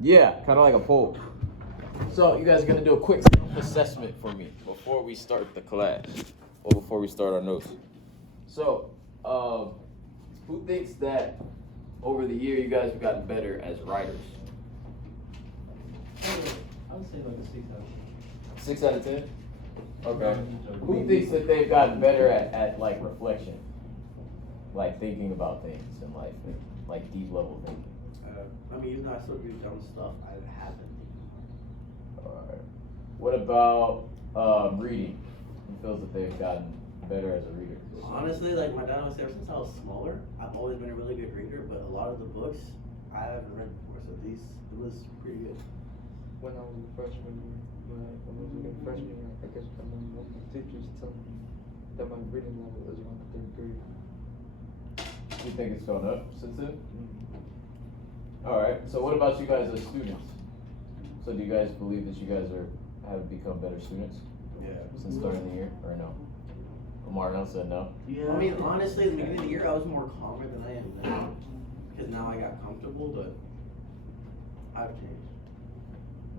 Yeah, kind of like a poll. So you guys are gonna do a quick assessment for me before we start the class, or before we start our notes. So, who thinks that over the year you guys have gotten better as writers? I would say like a 6 out of 10. 6 out of 10. Okay. Who thinks that they've gotten better at like reflection, like thinking about things and like deep level thinking? I mean, even though I still do dumb stuff, I haven't. Alright. What about reading? Who feels that they've gotten better as a reader? Honestly, like my dad always said, ever since I was smaller, I've always been a really good reader, but a lot of the books I haven't read before, so it was pretty good. When I was a freshman, when I was in freshman year, I guess one of my teachers told me that my reading level is around the 3rd grade. You think it's gone up since then? Alright, so what about you guys as students? So do you guys believe that you guys have become better students Yeah. since starting the year, or no? Martin said no. Yeah. I mean, honestly, at the beginning of the year, I was more calmer than I am now, because now I got comfortable, but I've changed.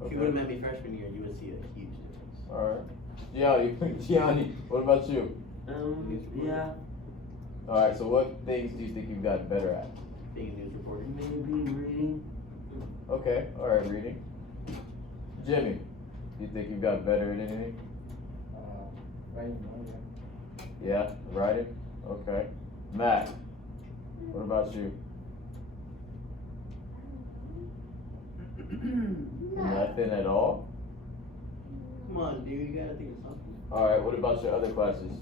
If you would have met me freshman year, you would see a huge difference. Alright. Gianni, what about you? Yeah, Alright, so what things do you think you've gotten better at? Being a news reporter. maybe reading. Okay, alright, reading. Jimmy, do you think you've gotten better at anything? Writing, Yeah, writing? Okay. Matt, what about you? Nothing at all? Come on, dude, you gotta think of something. Alright, what about your other classes?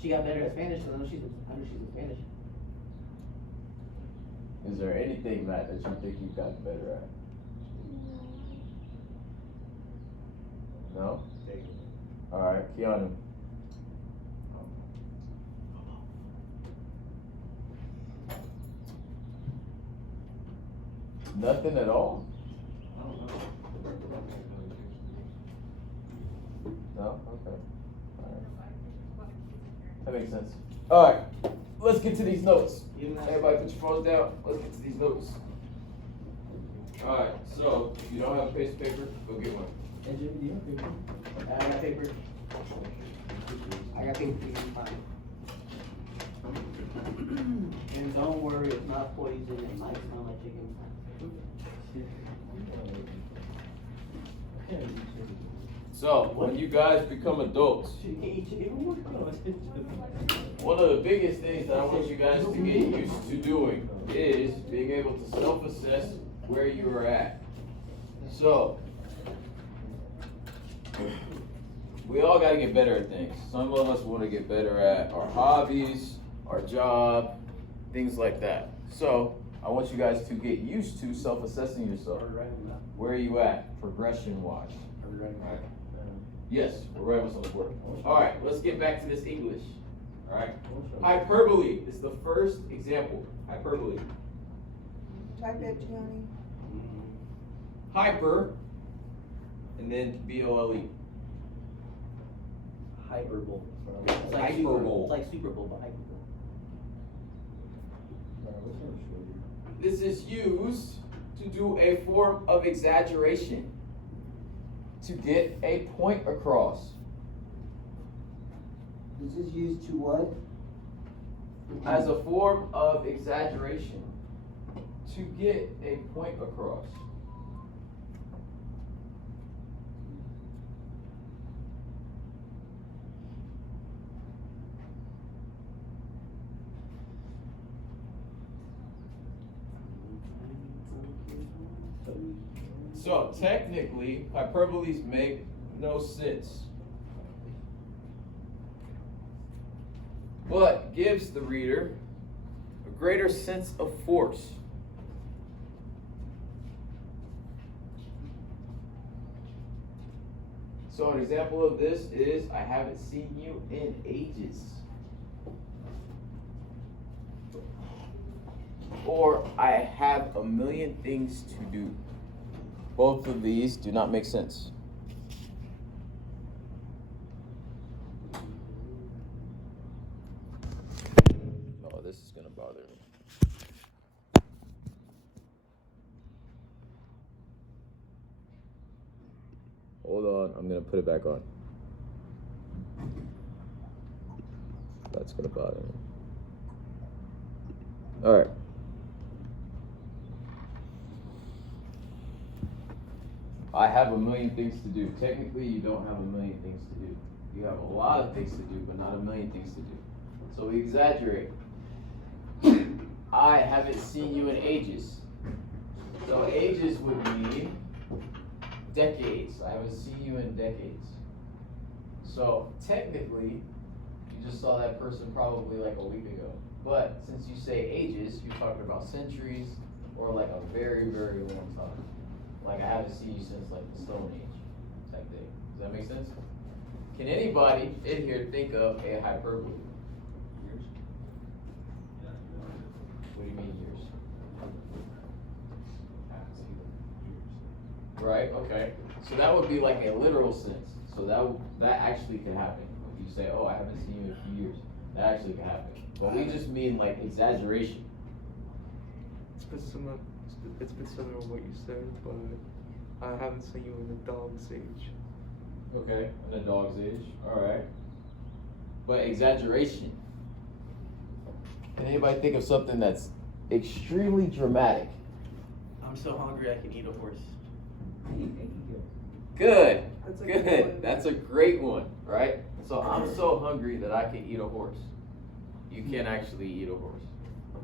She got better at Spanish, so I know she's in Spanish. Is there anything, Matt, that you think you've gotten better at? No? Alright, Keanu. Nothing at all? No? Okay. Alright. That makes sense. Alright, let's get to these notes. Everybody put your phones down. Let's get to these notes. Alright, so if you don't have a piece of paper, go get one. Hey, Jimmy, do you have paper? I got paper. I got paper for you, fine. And don't worry, it's not poison, it might smell like chicken. So, when you guys become adults, one of the biggest things that I want you guys to get used to doing is being able to self-assess where you are at. So, we all got to get better at things. Some of us want to get better at our hobbies, our job, things like that. So, I want you guys to get used to self-assessing yourself. Where are you at, progression-wise? Right. Yes, we're right on the board. All right, let's get back to this English. All right. Hyperbole is the first example. Hyperbole. Type it, Gianni. Hyper, and then B-O-L-E. Hyperbole. It's like Hyperbole. It's like Super Bowl, but hyperbole. This is used to do a form of exaggeration, to get a point across. This is used to what? As a form of exaggeration, to get a point across. So technically, hyperboles make no sense, but gives the reader a greater sense of force. So an example of this is, I haven't seen you in ages. Or, I have a million things to do. Both of these do not make sense. Oh, this is gonna bother me. Hold on, I'm gonna put it back on. That's gonna bother me. All right. I have a million things to do. Technically, you don't have a million things to do. You have a lot of things to do, but not a million things to do. So we exaggerate. I haven't seen you in ages. So ages would mean decades. I haven't seen you in decades. So technically, you just saw that person probably like a week ago. But since you say ages, you're talking about centuries or like a very, very long time. Like I haven't seen you since like the Stone Age type thing. Does that make sense? Can anybody in here think of a hyperbole? What do you mean years? Right, okay. So that would be like a literal sense. So that actually could happen. If you say, oh, I haven't seen you in a few years, that actually could happen. But we just mean like exaggeration. It's been similar to what you said, but I haven't seen you in a dog's age. Okay, in a dog's age, alright. But exaggeration. Can anybody think of something that's extremely dramatic? I'm so hungry I can eat a horse. Good, That's a good good. one. That's a great one, right? So I'm so hungry that I can eat a horse. You can't actually eat a horse.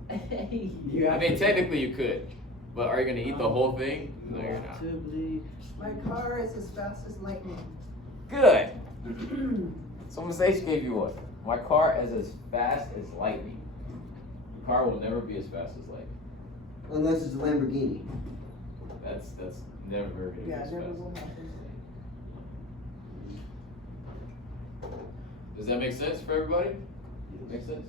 I mean, technically you could, but are you gonna eat the whole thing? No, you're not. My car is as fast as lightning. Good. Someone say she gave you one. My car is as fast as lightning. The car will never be as fast as lightning. Unless it's a Lamborghini. That's never gonna be Yeah, as never fast. will happen. Does that make sense for everybody? Makes sense?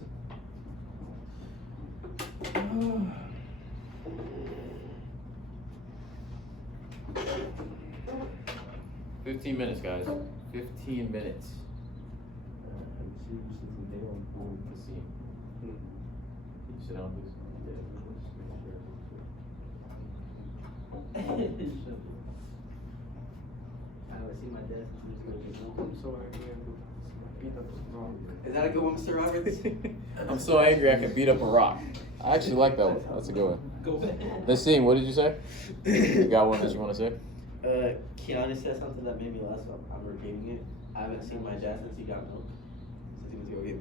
15 minutes, guys. 15 minutes. Let's see. Can you sit down, please? I'm so angry I could beat up a rock. Is that a good one, Mr. Roberts? I'm so angry I could beat up a rock. I actually like that one. That's a good one. Nassim, what did you say? You got one that you want to say? Keanu said something that made me laugh, so I'm repeating it. I haven't seen my dad since he got milk. Since he went to go get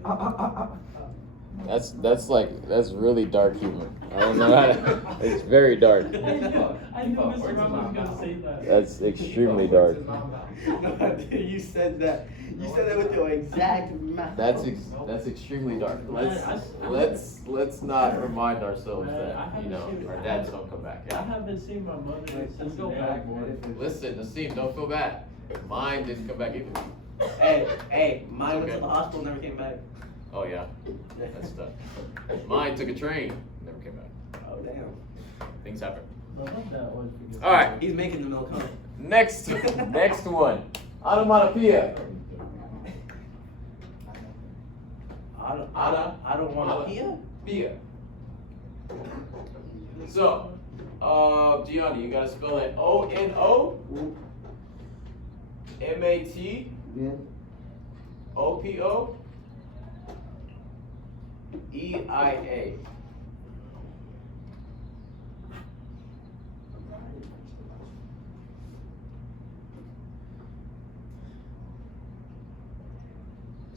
milk. That's really dark humor. I don't know how to, it's very dark. I knew Mr. Ramos was gonna say that. That's extremely dark. No, dude, you said that. You said that with your exact mouth. That's extremely dark. Let's not remind ourselves that, you know, our dads don't come back. I haven't seen my mother since the day I was born. Listen, Nassim, don't feel bad. Mine didn't come back either. Hey, mine went Okay. to the hospital, never came back. Oh yeah, that's tough. Mine took a train, never came back. Oh damn. Things happen. I love that one. All right, He's making the milk, huh? next one. Onomatopoeia. I don't want to pee. Pia. So, Gianni, you gotta spell it O-N-O M-A-T Yeah. O-P-O E-I-A.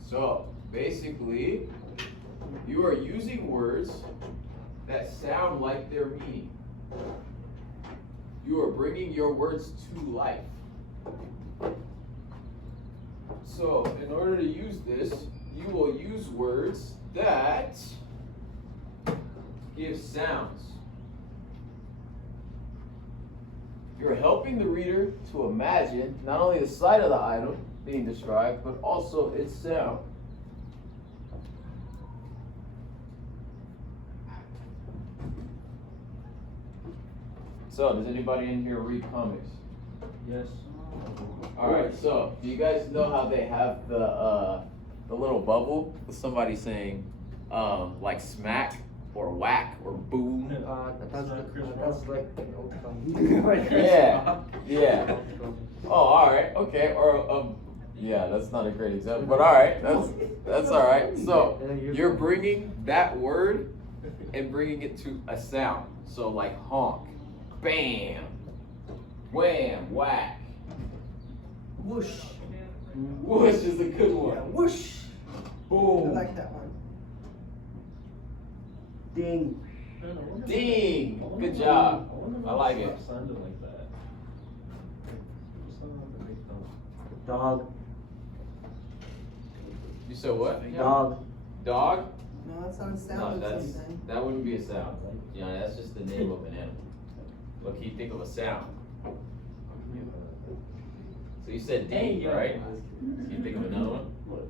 So, basically, you are using words that sound like their meaning. You are bringing your words to life. So, in order to use this, you will use words that give sounds. You're helping the reader to imagine not only the sight of the item being described, but also its sound. So, does anybody in here read comics? Yes. Alright, so do you guys know how they have the little bubble with somebody saying like smack or whack or boom. That's like an old time. Yeah, yeah. Oh, all right, okay. Or yeah, that's not a great example, but all right, that's all right. So you're bringing that word and bringing it to a sound. So like honk, bam, wham, whack. Whoosh. Whoosh is a good Yeah, one. whoosh. I Boom, like that one. Ding. Man, I wonder if- ding. I wonder Good if job. wonder if I like stuff it. sounded like that. Something like a big dog. Dog. You said what? Dog. Dog? No, that sounds No, sound that's something. that wouldn't be a sound. You know, that's just the name of an animal. But can you think of a sound? So you said ding, Hey, right? Can you think of another one? What?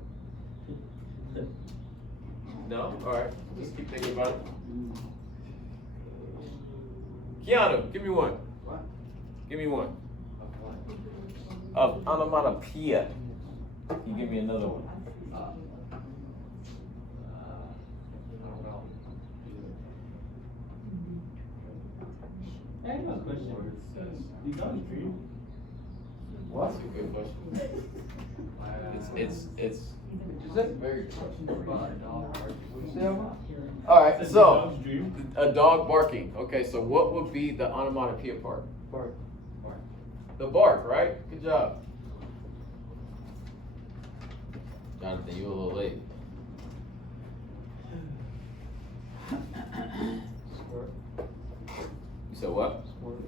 No? Alright. Just keep thinking about it. Keanu, give me one. What? Give me one. Of onomatopoeia. Can you give me another one? Hey, I got a question. You got a dream? That's a good question. It's very good question. Alright, Said so your dog's dream? a dog barking. Okay, so what would be the onomatopoeia part? Bark. The bark, right? Good job. Jonathan, you were a little late. Squirt. You said what? Squirt.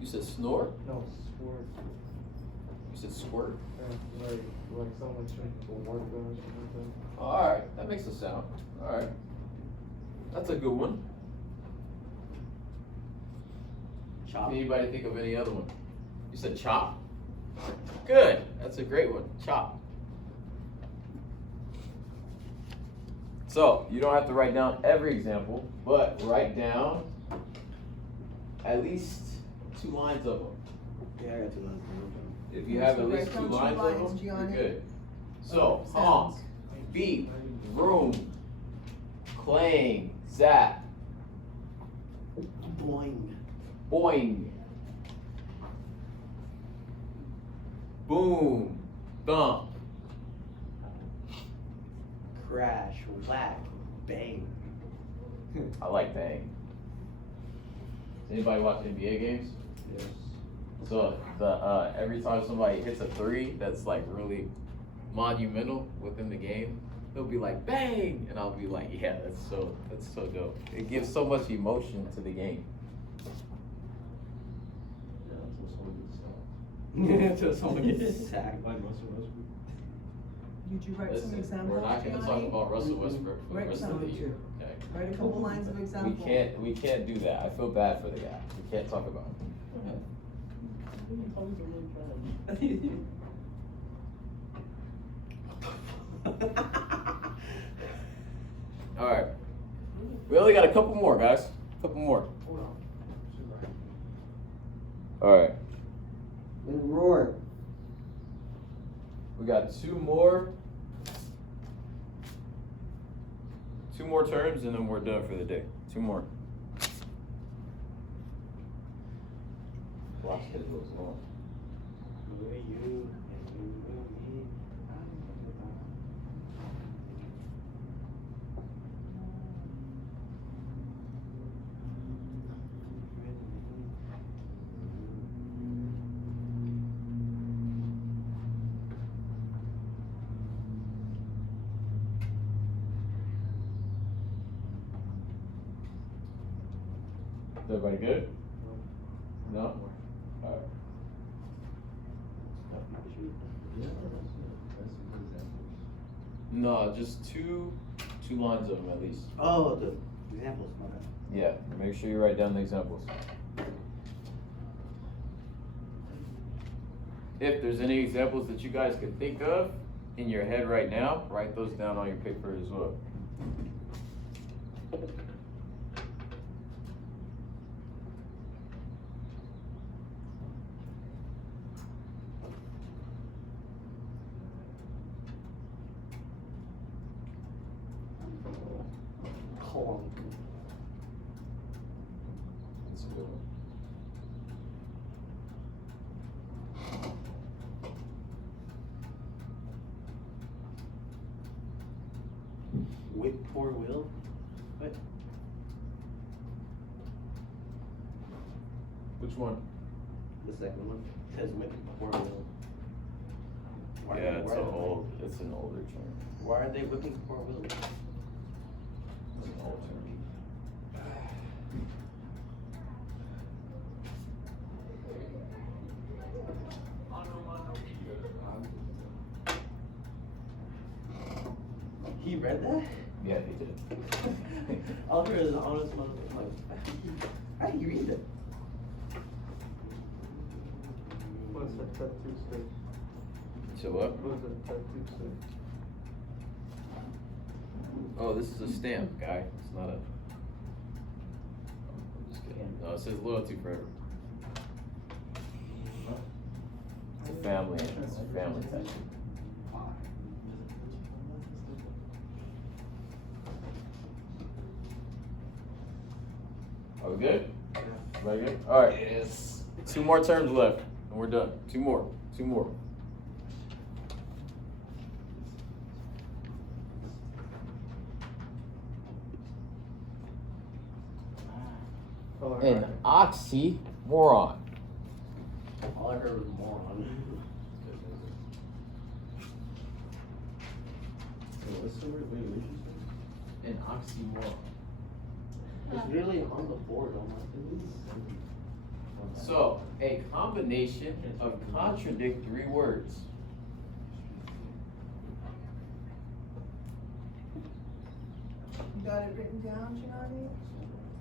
You said snore? No, squirt. You said squirt? Like someone trying to work or something. Alright, that makes a sound. Alright. That's a good one. Chop. Anybody think of any other one? You said chop? Good. That's a great one. Chop. So, you don't have to write down every example, but write down at least 2 lines of them. Yeah, I got 2 lines. If you have at So least write 2 down two lines of lines, them, you're Gianni. good. So, Sounds. honk, beep, vroom, clang, zap, Boing. boing, boom, thump. Crash. Whack. Bang. I like bang. Does anybody watch NBA games? Yes. So the every time somebody hits a 3 that's like really monumental within the game, they'll be like bang, and I'll be like, yeah, that's so dope. It gives so much emotion to the game. Yeah, that's what someone gets stopped. Until someone gets sacked. Like Russell Westbrook. Did you write some Listen, examples? we're not gonna talk Gianni? about Russell Westbrook for the Write rest of the some. year. Okay? Write a couple lines of examples. We can't do that. I feel bad for the guy. We can't talk about him. He's always a really trash. All right. We only got a couple more, guys. A couple more. Hold on. All right. And roar. We got 2 more. 2 more terms, and then we're done for the day. 2 more. Watch this looks long. Is everybody good? No? All right. Yeah, that's a good example. No, just two lines of them at least. Oh, the examples. My bad. Yeah, make sure you write down the examples. If there's any examples that you guys can think of in your head right now, write those down on your paper as well. Hold four wheel? What? Which one? The second one says whipping four wheel. Why- Yeah, it's why- it's an older term. Why are they whipping four wheels? It's an old term. He read that? Yeah, they did. Oliver is an honest motherfucker. How do you read that? What's that tattoo say? So what? What's that tattoo say? Oh, this is a stamp, guy. It's not a. I'm just kidding. No, it says loyalty forever. It's a family. It's a family tattoo. Are we good? Everybody good? All right. Yes. 2 more terms left, and we're done. 2 more. 2 more. An oxymoron. All I heard was moron. What's the word? Wait, what did you say? An oxymoron. It's really on the board almost. So, a combination of contradictory words. You got it written down, Gianni?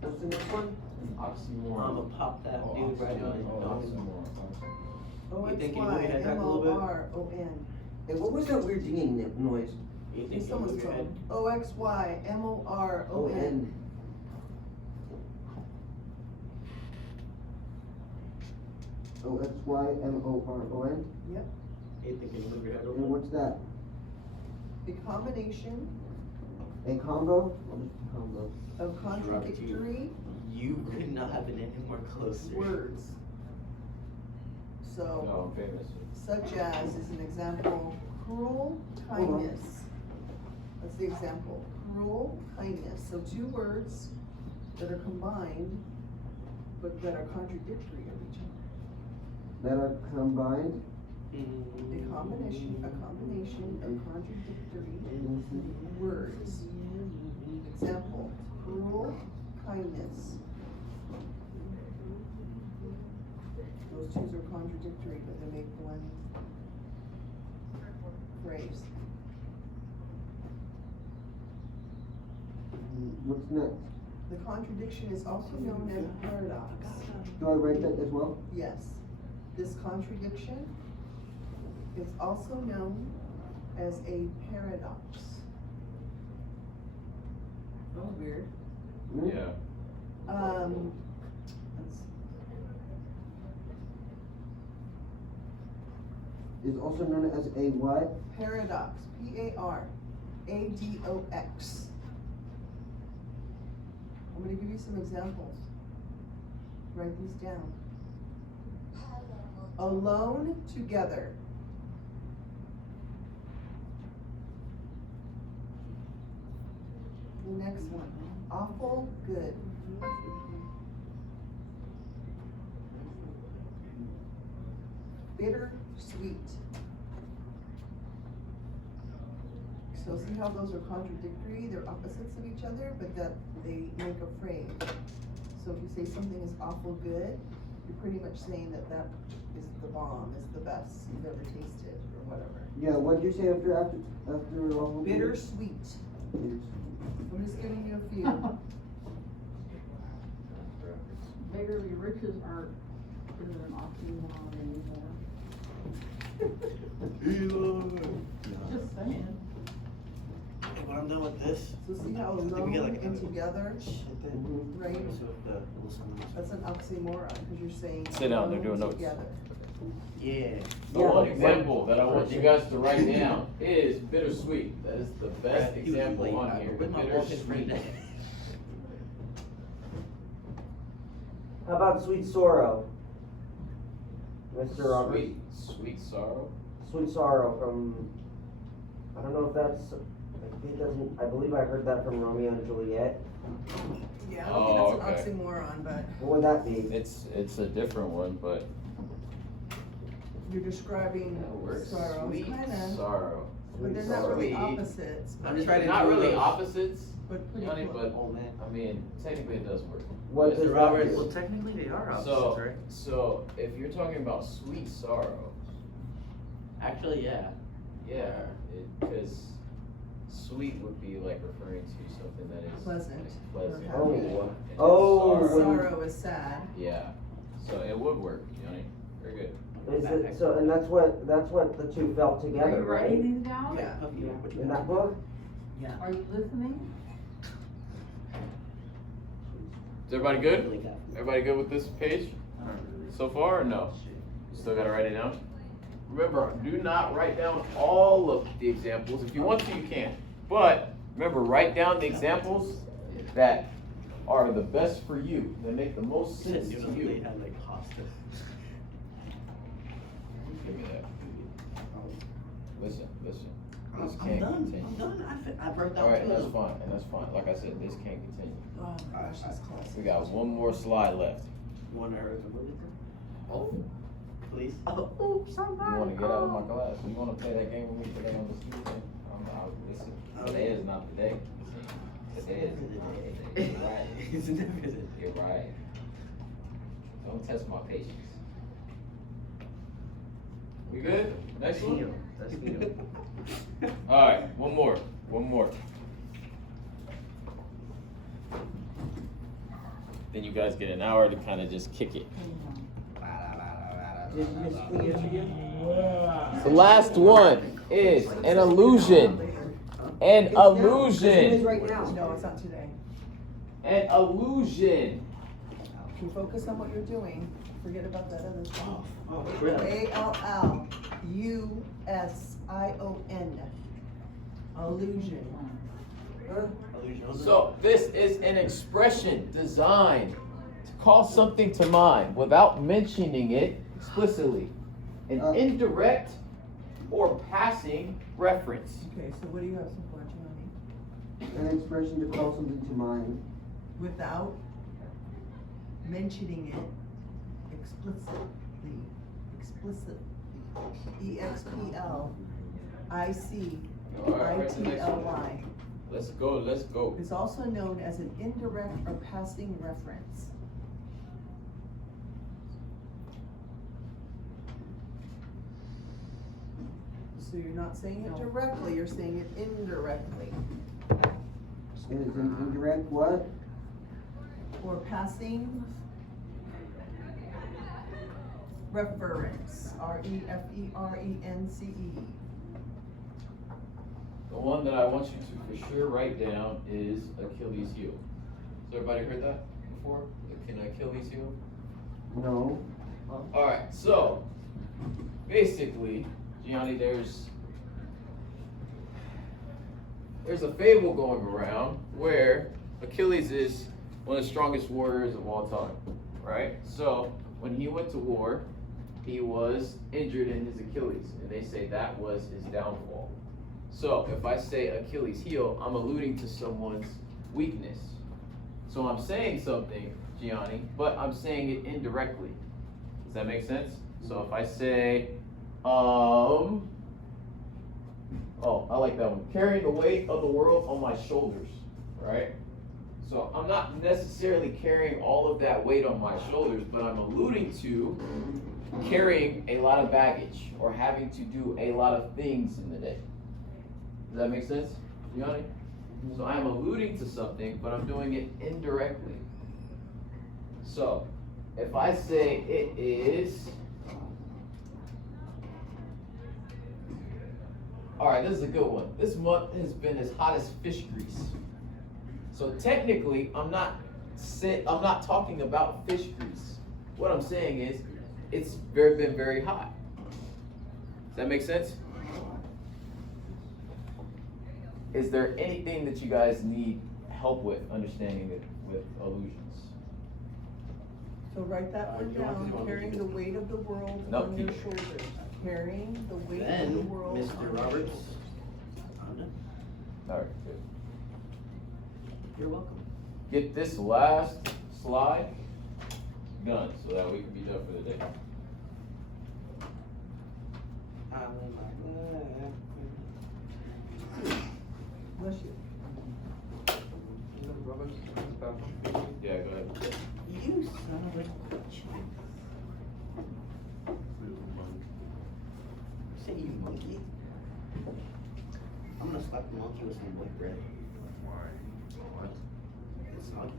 What's the next one? Oxymoron. I'ma pop that dude right on his dog. You think you move your head back a little bit? O-X-Y-M-O-R-O-N. Hey, what was that weird dinging noise? You think you Someone's move your head? phone. O-X-Y-M-O-R-O-N. O-X-Y-M-O-R-O-N? Yep. You think you move your head And over? what's that? The combination A combo? What is a combo? of contradictory You could not have been any more closer. words. So, No, I'm famous. such as is an example, cruel kindness. That's the example, cruel kindness. So 2 words that are combined, but that are contradictory of each other. That are combined? A combination of contradictory words. Example, cruel kindness. Those 2 are contradictory, but they make one phrase. What's next? The contradiction is also known as a paradox. Do I write that as well? Yes, this contradiction is also known as a paradox. That was weird. Hmm? Yeah. Let's- Is also known as a what? paradox, P-A-R-A-D-O-X. I'm gonna give you some examples. Write these down. Alone together. The next one, awful good. Bitter sweet. So see how those are contradictory, they're opposites of each other, but that they make a phrase. So if you say something is awful good, you're pretty much saying that that is the bomb, is the best you've ever tasted, or whatever. Yeah, what'd you say after all? Bittersweet. I'm just giving you a few. Beggarly riches aren't, is an oxymoron anymore. Just saying. When I'm done with this. So see how Did we alone get like and together, Mhm. right? That's an oxymoron, because you're saying. Sit down, they're alone doing notes. Together. Yeah. The one example that I want you guys to write down is bittersweet. That is the best example on here. Bittersweet. How about sweet sorrow? Mr. Roberts. Sweet sorrow. Sweet sorrow from, I don't know if that's a It doesn't, I believe I heard that from Romeo and Juliet. Yeah, I Oh, don't think that's okay. an oxymoron, but What would that be? It's a different one, but you're describing that works. sorrow, Sweet kinda, sorrow. but they're not really Sweet. opposites. I'm just but- writing Not really those. opposites, But pretty Johnny, close. but Oh, man. I mean, technically it does work. What Mr. does that Roberts. do? Well, technically they are opposites, So, right? so if you're talking about sweet sorrow, Actually, yeah. yeah, because sweet would be like referring to something that is Pleasant like or pleasant. happy. Oh. And Oh, sorrow- when- Sorrow is sad. Yeah, so it would work, Johnny. Very good. Is it, so, and that's what the two felt Are together, you writing right? these down? Yeah. Puppy, what you In got? that book? Are you listening? Is everybody good? Really got- Everybody good with this page so far or no? Still gotta write it down? Remember, do not write down all of the examples. If you want to, you can. But remember, write down the examples that are the best for you, that make the most sense to You know, they you. had like hostas. Give me that. Listen. This I'm can't done, continue. I'm done, I broke down Alright, two that's of them. fine, and that's fine. Like I said, this can't continue. Oh my gosh, that's close. We got one more slide left. You wanna hear the movie? Oh. Please? You wanna get out of my class? You wanna play that game with me today on the street? Listen, today is not the day. Today is the day. You're right. It's never the day. You're right. Don't test my patience. We good? Next one? That's Neo. Alright, one more. Then you guys get an hour to kinda just kick it. Did you speak it again? The last one is an illusion. An It's now. It's illusion. right now. No, it's not today. An illusion. If you focus on what you're doing, forget about that other thing. Oh, crap. ALLUSION. Illusion. Illusion. So this is an expression designed to call something to mind without mentioning it explicitly. An indirect or passing reference. Okay, so what do you have some for, Gianni? An expression to call something to mind. Without mentioning it explicitly. EXPLICITLY. Let's go. Is also known as an indirect or passing reference. So you're not saying it directly, you're saying it indirectly. It is an indirect what? Or passing reference, REFERENCE. The one that I want you to for sure write down is Achilles heel. Has everybody heard that before? Can Achilles heel? No. Alright, so basically, Gianni, there's a fable going around where Achilles is one of the strongest warriors of all time, right? So when he went to war, he was injured in his Achilles, and they say that was his downfall. So if I say Achilles heel, I'm alluding to someone's weakness. So I'm saying something, Gianni, but I'm saying it indirectly. Does that make sense? So if I say, oh, I like that one. Carrying the weight of the world on my shoulders, right? So I'm not necessarily carrying all of that weight on my shoulders, but I'm alluding to carrying a lot of baggage or having to do a lot of things in the day. Does that make sense, Gianni? So I'm alluding to something, but I'm doing it indirectly. So if I say it is, all right, this is a good one. This month has been as hot as fish grease. So technically, I'm not talking about fish grease. What I'm saying is, it's been very hot. Does that make sense? Is there anything that you guys need help with understanding it with illusions? So write that one down, carrying the weight of the world No, on your keep- shoulders. Carrying the weight of the Then, world on Mr. your Roberts. shoulders. I'm done. Alright, good. You're welcome. Get this last slide done so that we can be done for the day. Bless you. Robert's about. Yeah, go ahead. You son of a bitch. Say you monkey. I'm gonna slap the monkey with some white bread. What? It's not.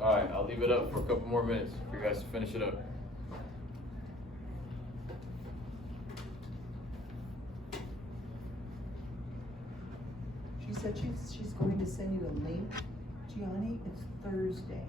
Alright, I'll leave it up for a couple more minutes for you guys to finish it up. She said she's going to send you a link, Gianni, it's Thursday.